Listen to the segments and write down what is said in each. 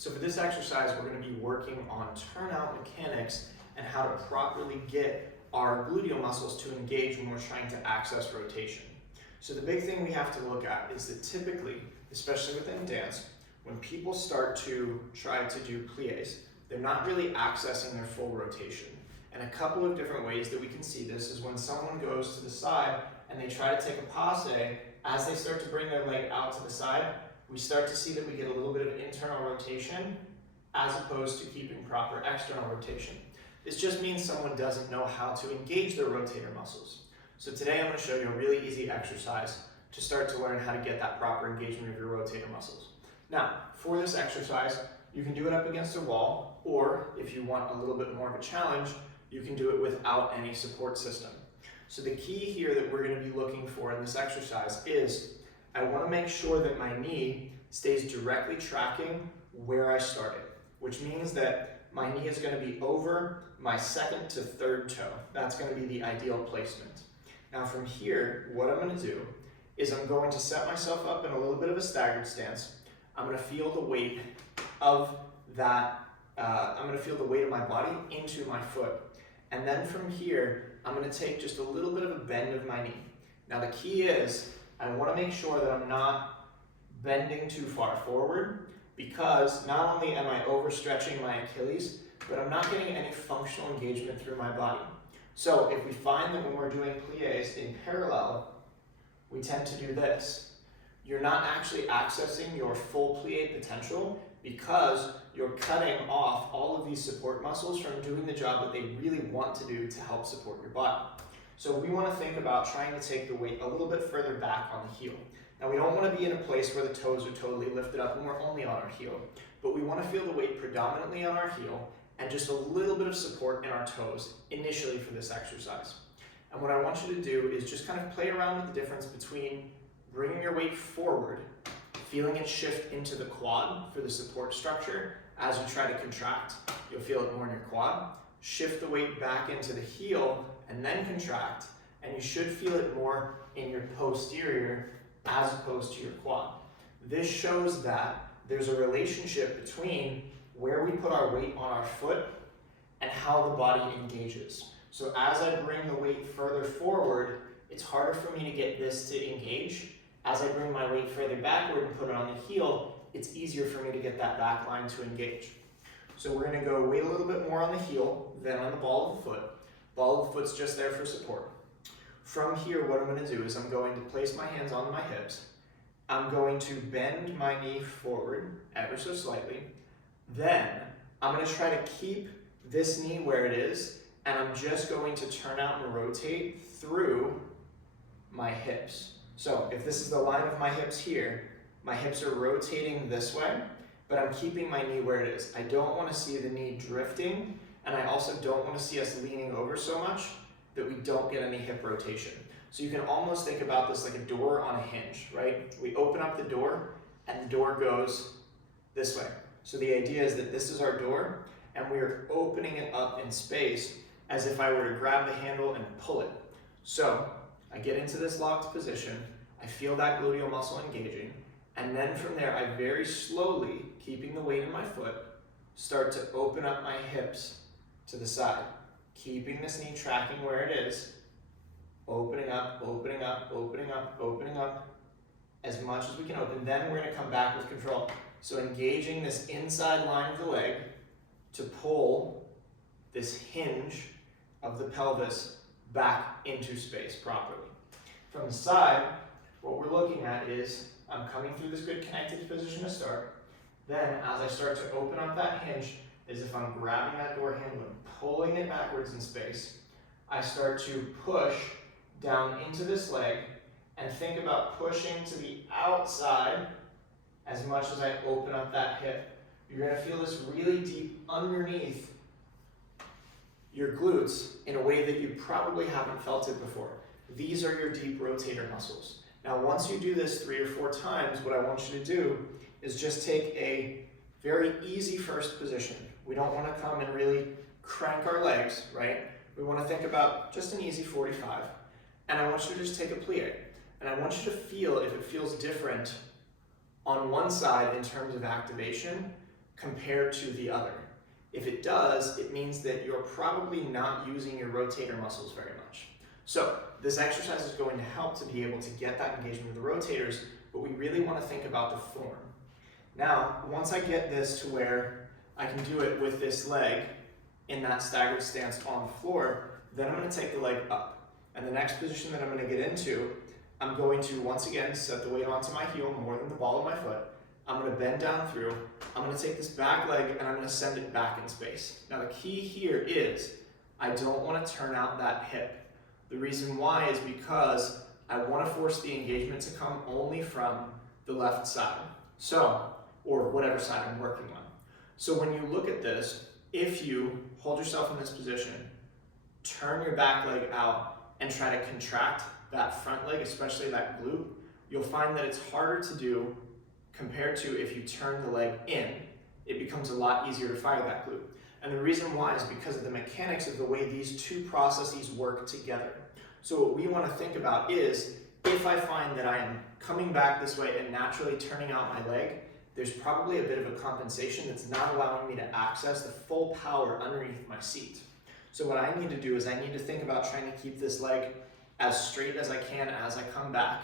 So for this exercise, we're going to be working on turnout mechanics and how to properly get our gluteal muscles to engage when we're trying to access rotation. So the big thing we have to look at is that typically, especially within dance, when people start to try to do pliés, they're not really accessing their full rotation. And a couple of different ways that we can see this is when someone goes to the side and they try to take a passe, as they start to bring their leg out to the side, we start to see that we get a little bit of internal rotation as opposed to keeping proper external rotation. This just means someone doesn't know how to engage their rotator muscles. So today I'm going to show you a really easy exercise to start to learn how to get that proper engagement of your rotator muscles. Now, for this exercise, you can do it up against a wall, or if you want a little bit more of a challenge, you can do it without any support system. So the key here that we're going to be looking for in this exercise is I want to make sure that my knee stays directly tracking where I started, which means that my knee is going to be over my second to third toe. That's going to be the ideal placement. Now from here, what I'm going to do is I'm going to set myself up in a little bit of a staggered stance. I'm going to feel the weight of that, I'm going to feel the weight of my body into my foot. And then from here, I'm going to take just a little bit of a bend of my knee. Now the key is, I want to make sure that I'm not bending too far forward, because not only am I overstretching my Achilles, but I'm not getting any functional engagement through my body. So if we find that when we're doing pliés in parallel, we tend to do this. You're not actually accessing your full plié potential because you're cutting off all of these support muscles from doing the job that they really want to do to help support your body. So we want to think about trying to take the weight a little bit further back on the heel. Now we don't want to be in a place where the toes are totally lifted up and we're only on our heel, but we want to feel the weight predominantly on our heel and just a little bit of support in our toes initially for this exercise. And what I want you to do is just kind of play around with the difference between bringing your weight forward, feeling it shift into the quad for the support structure. As you try to contract, you'll feel it more in your quad. Shift the weight back into the heel and then contract, and you should feel it more in your posterior as opposed to your quad. This shows that there's a relationship between where we put our weight on our foot and how the body engages. So as I bring the weight further forward, it's harder for me to get this to engage. As I bring my weight further backward and put it on the heel, it's easier for me to get that back line to engage. So we're going to go weight a little bit more on the heel than on the ball of the foot. Ball of the foot's just there for support. From here, what I'm going to do is I'm going to place my hands on my hips. I'm going to bend my knee forward ever so slightly. Then I'm going to try to keep this knee where it is, and I'm just going to turn out and rotate through my hips. So if this is the line of my hips here, my hips are rotating this way, but I'm keeping my knee where it is. I don't want to see the knee drifting, and I also don't want to see us leaning over so much that we don't get any hip rotation. So you can almost think about this like a door on a hinge, right? We open up the door, and the door goes this way. So the idea is that this is our door, and we are opening it up in space as if I were to grab the handle and pull it. So I get into this locked position, I feel that gluteal muscle engaging, and then from there, I very slowly, keeping the weight in my foot, start to open up my hips to the side, keeping this knee tracking where it is, opening up, opening up, opening up, opening up, as much as we can open. Then we're going to come back with control. So engaging this inside line of the leg to pull this hinge of the pelvis back into space properly. From the side, what we're looking at is I'm coming through this good connected position to start. Then as I start to open up that hinge, as if I'm grabbing that door handle and pulling it backwards in space, I start to push down into this leg and think about pushing to the outside as much as I open up that hip. You're going to feel this really deep underneath your glutes in a way that you probably haven't felt it before. These are your deep rotator muscles. Now, once you do this 3 or 4 times, what I want you to do is just take a very easy first position. We don't want to come and really crank our legs, right? We want to think about just an easy 45. And I want you to just take a plie. And I want you to feel if it feels different on one side in terms of activation compared to the other? If it does, it means that you're probably not using your rotator muscles very much. So this exercise is going to help to be able to get that engagement of the rotators, but we really want to think about the form. Now, once I get this to where I can do it with this leg in that staggered stance on the floor, then I'm going to take the leg up. And the next position that I'm going to get into, I'm going to once again set the weight onto my heel more than the ball of my foot. I'm going to bend down through. I'm going to take this back leg and I'm going to send it back in space. Now the key here is I don't want to turn out that hip. The reason why is because I want to force the engagement to come only from the left side. So, or whatever side I'm working on. So when you look at this, if you hold yourself in this position, turn your back leg out and try to contract that front leg, especially that glute, you'll find that it's harder to do compared to if you turn the leg in. It becomes a lot easier to fire that glute. And the reason why is because of the mechanics of the way these two processes work together. So what we want to think about is, if I find that I am coming back this way and naturally turning out my leg, there's probably a bit of a compensation that's not allowing me to access the full power underneath my seat. So what I need to do is I need to think about trying to keep this leg as straight as I can as I come back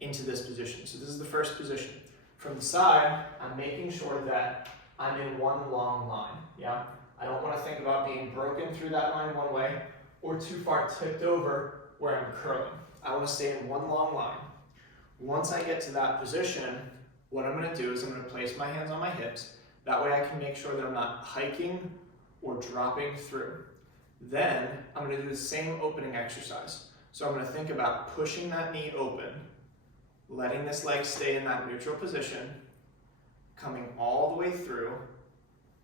into this position. So this is the first position. From the side, I'm making sure that I'm in one long line, yeah? I don't want to think about being broken through that line one way or too far tipped over where I'm curling. I want to stay in one long line. Once I get to that position, what I'm going to do is I'm going to place my hands on my hips. That way I can make sure that I'm not hiking or dropping through. Then I'm going to do the same opening exercise. So I'm going to think about pushing that knee open, letting this leg stay in that neutral position, coming all the way through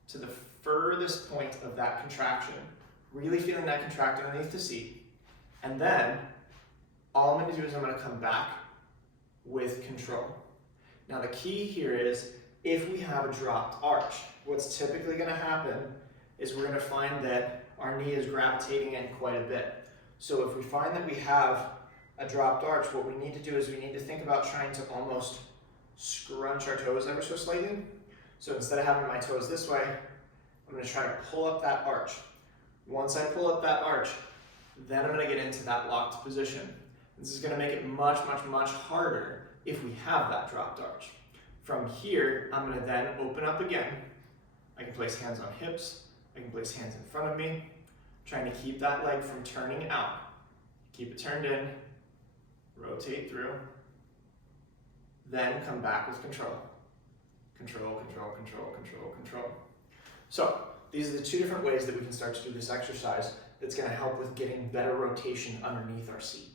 to the furthest point of that contraction, really feeling that contract underneath the seat. And then all I'm going to do is I'm going to come back with control. Now the key here is, if we have a dropped arch, what's typically going to happen is we're going to find that our knee is gravitating in quite a bit. So if we find that we have a dropped arch, what we need to do is we need to think about trying to almost scrunch our toes ever so slightly. So instead of having my toes this way, I'm going to try to pull up that arch. Once I pull up that arch, then I'm going to get into that locked position. This is going to make it much, much, much harder if we have that dropped arch. From here, I'm going to then open up again. I can place hands on hips. I can place hands in front of me, trying to keep that leg from turning out. Keep it turned in, rotate through, then come back with control. Control, control, control, control, control. So these are the two different ways that we can start to do this exercise that's going to help with getting better rotation underneath our seat.